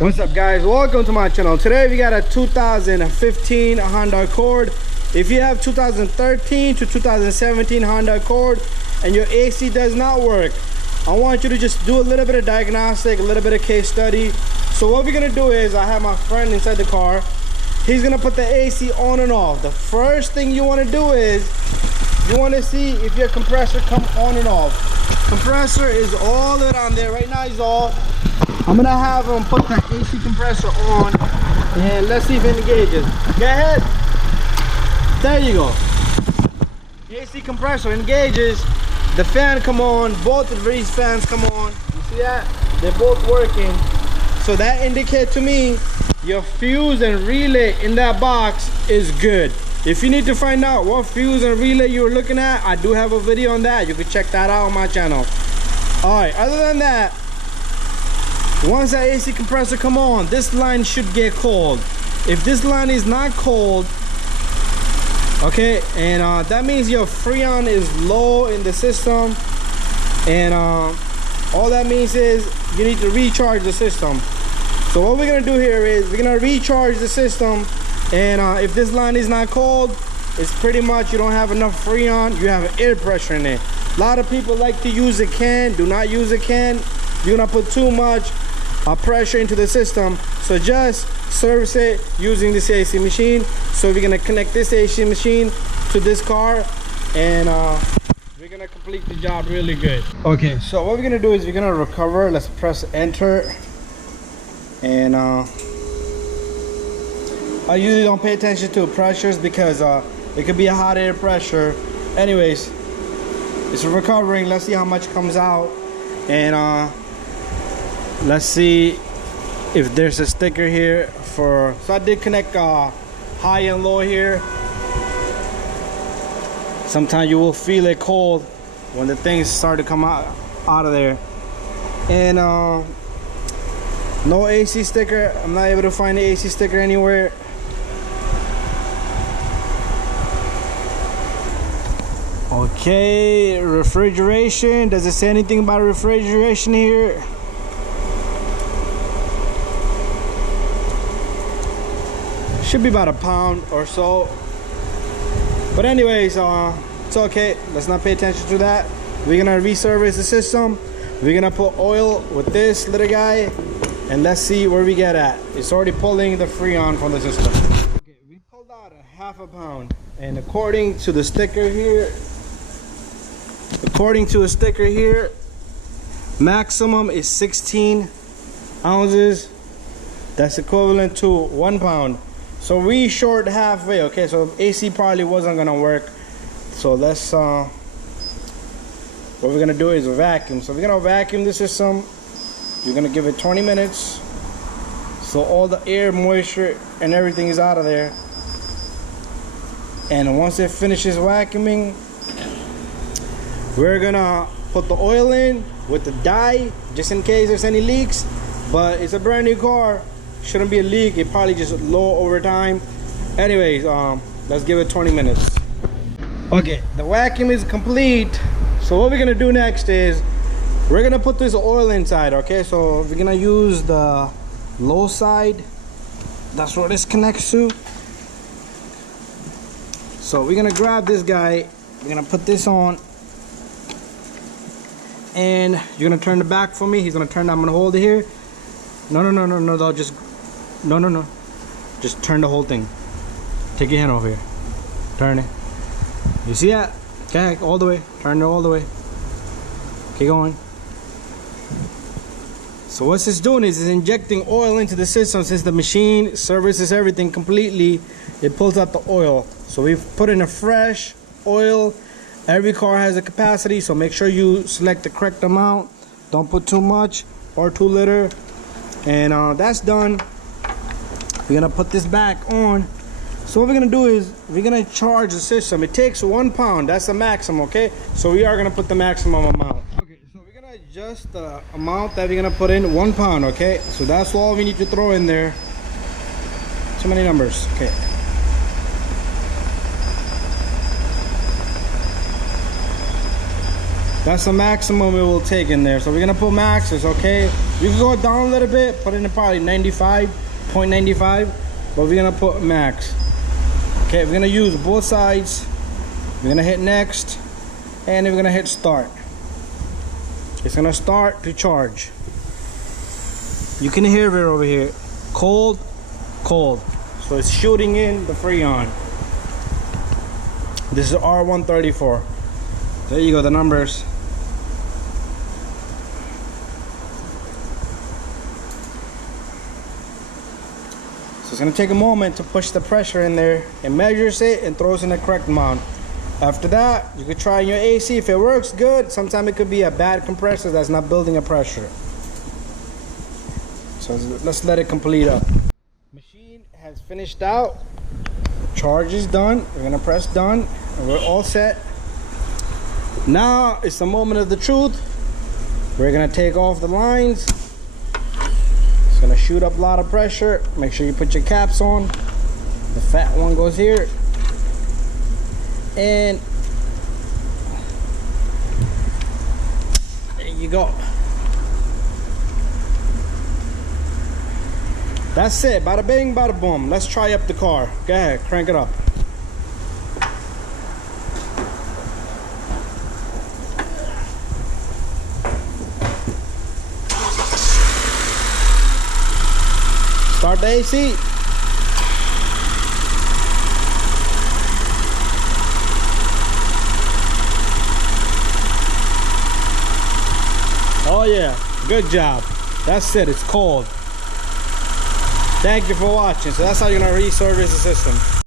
What's up, guys? Welcome to my channel. Today we got a 2015 Honda Accord. If you have 2013 to 2017 Honda Accord and your AC does not work, I want you to just do a little bit of diagnostic, a little bit of case study. So what we're gonna do is, I have my friend inside the car. He's gonna put the AC on and off. The first thing you want to do is you want to see if your compressor come on and off. Compressor is all that on there right now. Is off. I'm gonna have him put the AC compressor on and let's see if it engages. Go ahead. There you go. AC compressor engages. The fan come on. Both of these fans come on. You see that? They're both working. So that indicates to me your fuse and relay in that box is good. If you need to find out what fuse and relay you're looking at, I do have a video on that. You can check that out on my channel. Alright, other than that, once that AC compressor come on, this line should get cold. If this line is not cold, okay, and that means your freon is low in the system, and all that means is you need to recharge the system. So what we're gonna do here is we're gonna recharge the system, and if this line is not cold, it's pretty much you don't have enough freon, you have air pressure in it. A lot of people like to use a can. Do not use a can. You're gonna put too much pressure into the system. So just service it using this AC machine. So we're gonna connect this AC machine to this car, and we're gonna complete the job really good. Okay, so what we're gonna do is we're gonna recover. Let's press enter, and I usually don't pay attention to pressures because it could be a hot air pressure. Anyways, it's recovering. Let's see how much comes out, and let's see if there's a sticker here for. So I did connect high and low here. Sometimes you will feel it cold when the things start to come out of there. And no AC sticker. I'm not able to find the AC sticker anywhere. Okay, refrigeration. Does it say anything about refrigeration here? Should be about a pound or so. But anyways, it's okay. Let's not pay attention to that. We're gonna reservice the system. We're gonna put oil with this little guy, and let's see where we get at. It's already pulling the freon from the system. Okay, we pulled out a half a pound, and according to the sticker here, maximum is 16 ounces. That's equivalent to 1 pound. So we short halfway. Okay, so AC probably wasn't gonna work. So let's what we're gonna do is vacuum. So we're gonna vacuum the system. You're gonna give it 20 minutes so all the air, moisture, and everything is out of there. And once it finishes vacuuming, we're gonna put the oil in with the dye just in case there's any leaks. But it's a brand new car, shouldn't be a leak. It probably just low over time. Anyways, let's give it 20 minutes. Okay, the vacuum is complete. So what we're gonna do next is we're gonna put this oil inside. Okay, so we're gonna use the low side. That's where this connects to. So we're gonna grab this guy, we're gonna put this on, and you're gonna turn the back for me. He's gonna turn. I'm gonna hold it here. No, just no. Just turn the whole thing. Take your hand over here. Turn it. You see that? Okay, all the way. Turn it all the way. Keep going. So what it's doing is it's injecting oil into the system. Since the machine services everything completely, it pulls out the oil. So we've put in a fresh oil. Every car has a capacity, so make sure you select the correct amount. Don't put too much or too little. And that's done. We're gonna put this back on. So what we're gonna do is we're gonna charge the system. It takes 1 pound. That's the maximum. Okay, so we are gonna put the maximum amount. Okay, so we're gonna adjust the amount that we're gonna put in. 1 pound. Okay, so that's all we need to throw in there. Too many numbers. Okay. That's the maximum it will take in there. So we're gonna put maxes, okay? You can go down a little bit, put it in probably 95.95, but we're gonna put max. Okay, we're gonna use both sides. We're gonna hit next, and then we're gonna hit start. It's gonna start to charge. You can hear it over here. Cold, cold. So it's shooting in the freon. This is R134. There you go, the numbers. So it's gonna take a moment to push the pressure in there. It measures it and throws in the correct amount. After that, you could try your AC. If it works good, sometimes it could be a bad compressor that's not building a pressure. So let's let it complete up. Machine has finished out. Charge is done. We're gonna press done and we're all set. Now it's the moment of the truth. We're gonna take off the lines. It's gonna shoot up a lot of pressure. Make sure you put your caps on. The fat one goes here. And there you go. That's it. Bada bing, bada boom. Let's try up the car. Go ahead, crank it up. Start the AC. Oh yeah, good job. That's it, it's cold. Thank you for watching. So that's how you're gonna reservice the system.